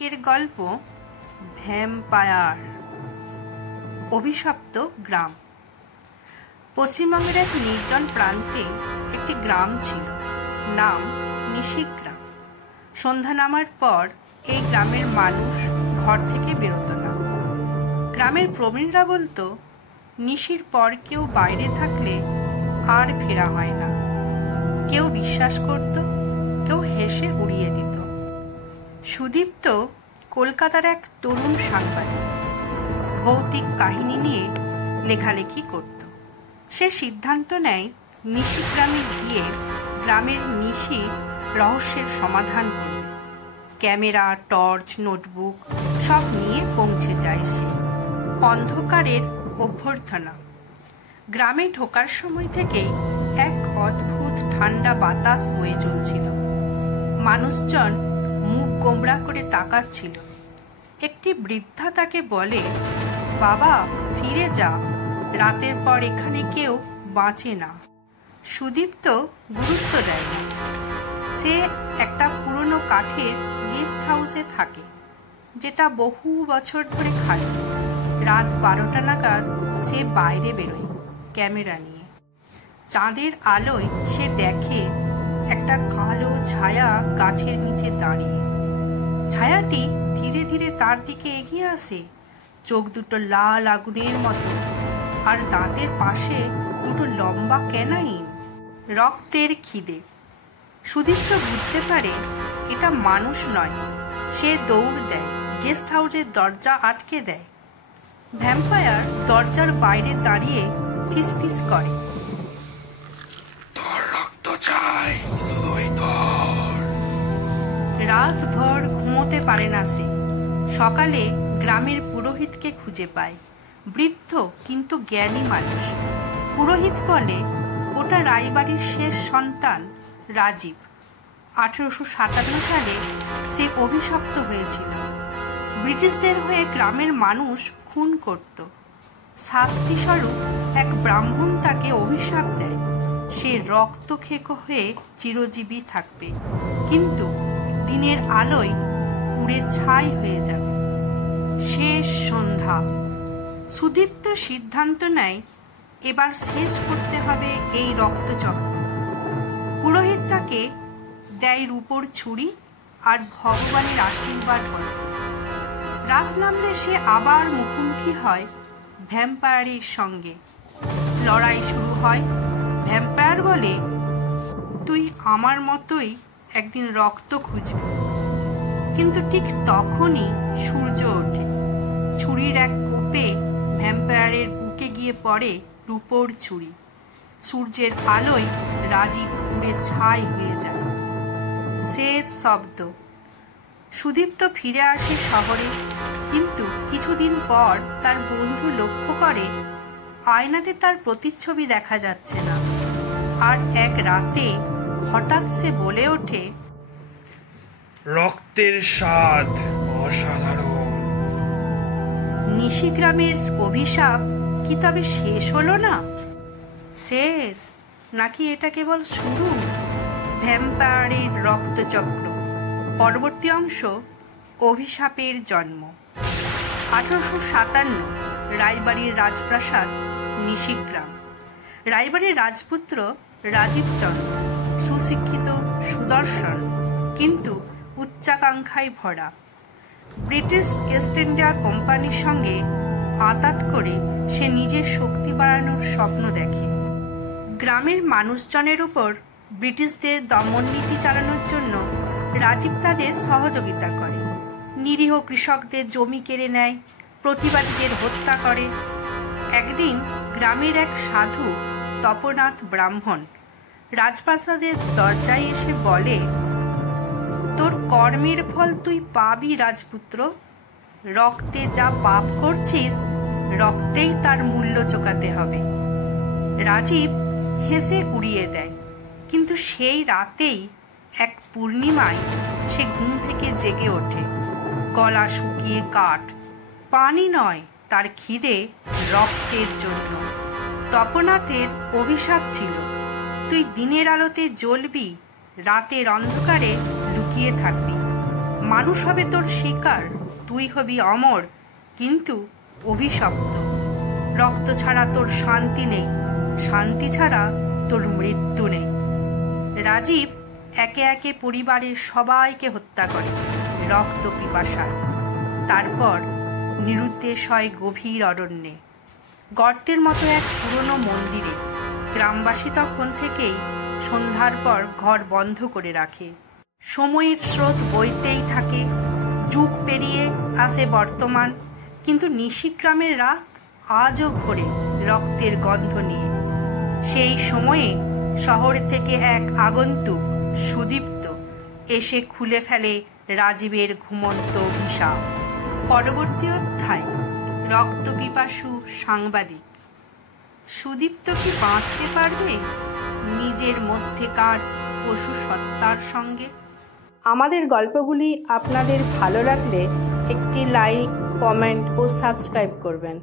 আজকের গল্প ভ্যাম্পায়ার। অভিশপ্ত গ্রাম। পশ্চিমবঙ্গের এক নির্জন প্রান্তে একটি গ্রাম ছিল, নাম নিশিগ্রাম। সন্ধ্যা নামার পর এই গ্রামের মানুষ ঘর থেকে বেরোতো না। গ্রামের প্রবীণরা বলতো, নিশির পর কেউ বাইরে থাকলে আর ফেরা হয় না। কেউ বিশ্বাস করত, কেউ হেসে উড়িয়ে দিত। সুদীপ্ত কলকাতার এক তরুণ সাংবাদিক, ভৌতিক কাহিনী নিয়ে লেখালেখি করত। সে সিদ্ধান্ত নেয় নিশিগ্রামে গিয়ে গ্রামের নিশি রহস্যের সমাধান করবে। ক্যামেরা, টর্চ, নোটবুক সব নিয়ে পৌঁছে যায় সে। অন্ধকারের অভ্যর্থনা। গ্রামে ঢোকার সময় থেকেই এক অদ্ভুত ঠান্ডা বাতাস বয়ে চলছিল। মানুষজন মুখ গোমড়া করে তাকাচ্ছিল। একটি বৃদ্ধা তাকে বলে, বাবা ফিরে যা, রাতের পর এখানে কেউ বাঁচে না। সুদীপ্ত গুরুত্ব দেয় না। সে একটা পুরনো কাঠের গেস্ট হাউসে থাকে, যেটা বহু বছর ধরে খালি। রাত 12টা নাগাদ সে বাইরে বেরোয় ক্যামেরা নিয়ে। চাঁদের আলোয় সে দেখে একটা কালো ছায়া গাছের নিচে দাঁড়িয়ে। ছায়াটি ধীরে ধীরে তার দিকে এগিয়ে আসে, চোখ দুটো লাল আগুনের মতো, আর দাঁতের পাশে দুটো লম্বা ক্যানাইন। রক্তের খিদে। সুদীপ্ত বুঝতে পারে এটা মানুষ নয়। সে দৌড় দেয়, গেস্ট হাউসের দরজা আটকে দেয়। ভ্যাম্পায়ার দরজার বাইরে দাঁড়িয়ে ফিসফিস করে, রাত ভর ঘুমোতে পারে না সে। সকালে গ্রামের পুরোহিতকে খুঁজে পায়, বৃদ্ধ কিন্তু জ্ঞানী মানুষ। পুরোহিত বলে, ওটা রায়বাড়ির শেষ সন্তান রাজীব। 1857 সালে সে অভিশপ্ত হয়েছিল। ব্রিটিশদের হয়ে গ্রামের মানুষ খুন করত। শাস্তিস্বরূপ এক ব্রাহ্মণ তাকে অভিশাপ দেয়, সে রক্তক্ষেকো হয়ে চিরজীবী থাকবে, কিন্তু দিনের আলোয় পুড়ে ছাই হয়ে যাবে। শেষ সন্ধ্যা। সুদীপ্ত সিদ্ধান্ত নেয় এবার শেষ করতে হবে এই রক্তচক্র। পুরোহিত তাকে দেয় রূপোর ছুরি আর ভগবানের আশীর্বাদ বলে। রাত নামলে সে আবার মুখোমুখি হয় ভ্যাম্পায়ারের সঙ্গে। লড়াই শুরু হয়। ভ্যাম্পায়ার বলে, তুই আমার মতোই একদিন রক্ত খুঁজবি। কিন্তু ঠিক তখনই সূর্য ওঠে। ছুরির এক কোপে ভ্যাম্পায়ারের বুকে গিয়ে পড়ে রূপোর ছুরি। সূর্যের আলোয় রাজীব পুড়ে ছাই হয়ে যায়। শেষ শব্দ। সুদীপ্ত ফিরে আসে শহরে, কিন্তু কিছুদিন পর তার বন্ধু লক্ষ্য করে আয়নাতে তার প্রতিচ্ছবি দেখা যাচ্ছে না। আর এক রাতে হঠাৎ সে বলে ওঠে, রক্তের স্বাদ অসাধারণ। নিশিগ্রামের অভিশাপ কি তবে শেষ হলো না? শেষ নাকি এটা কেবল শুরু? ভ্যাম্পায়ারের রক্তচক্র। পরবর্তী অংশ, অভিশাপের জন্ম। 1857 রায়বাড়ির রাজপ্রাসাদ নিশিগ্রাম। রায়বাড়ির রাজপুত্র রাজীব চন্দ্র সুশিক্ষিত, সুদর্শন, কিন্তু উচ্চাকাঙ্ক্ষায় ভরা। ব্রিটিশ ইস্ট ইন্ডিয়া কোম্পানির সঙ্গে আঁতাত করে সে নিজের শক্তি বাড়ানোর স্বপ্ন দেখে। গ্রামের মানুষজনের উপর ব্রিটিশদের দমন নীতি চালানোর জন্য রাজীব তাদের সহযোগিতা করে। নিরীহ কৃষকদের জমি কেড়ে নেয়, প্রতিবাদীদের হত্যা করে। একদিন গ্রামের এক সাধু তপনাথ ব্রাহ্মণ রাজপ্রাসাদের দরজায় এসে বলে, তোর কর্মের ফল তুই পাবি রাজপুত্র। রক্তে যা পাপ করছিস, রক্তেই তার মূল্য চোকাতে হবে। রাজীব হেসে উড়িয়ে দেয়, কিন্তু সেই রাতেই এক পূর্ণিমায় সে ঘুম থেকে জেগে ওঠে। গলা শুকিয়ে কাঠ, পানি নয়, তার খিদে রক্তের জন্য। তপনাথের অভিশাপ ছিল, তুই দিনের আলোতে জ্বলবি, রাতের অন্ধকারে লুকিয়ে থাকবি। মানুষ হবে তোর শিকার, তুই হবি অমর কিন্তু অভিশপ্ত। রক্ত ছাড়া তোর শান্তি নেই, শান্তি ছাড়া তোর মৃত্যু নেই। রাজীব একে একে পরিবারের সবাইকে হত্যা করে রক্ত পিপাসায়। তারপর নিরুদ্দেশ হয় গভীর অরণ্যে, গর্তের মতো এক পুরনো মন্দিরে। গ্রামবাসী তখন থেকেই সন্ধ্যার পর ঘর বন্ধ করে রাখে। সময়ের স্রোত বইতেই থাকে, যুগ পেরিয়ে আসে বর্তমান, কিন্তু নিশিগ্রামের রাত আজও ঘোরে রক্তের গন্ধ নিয়ে। সেই সময়ে শহর থেকে এক আগন্তুক সুদীপ্ত এসে খুলে ফেলে রাজীবের ঘুমন্ত অভিশাপ। পরবর্তী অধ্যায়, রক্তপিপাসু সাংবাদিক। সুদীপ্ত কি বাঁচতে পারবে নিজের মধ্যেকার পশু সত্তার সঙ্গে? আমাদের গল্পগুলি আপনাদের ভালো লাগলে একটি লাইক, কমেন্ট ও সাবস্ক্রাইব করবেন।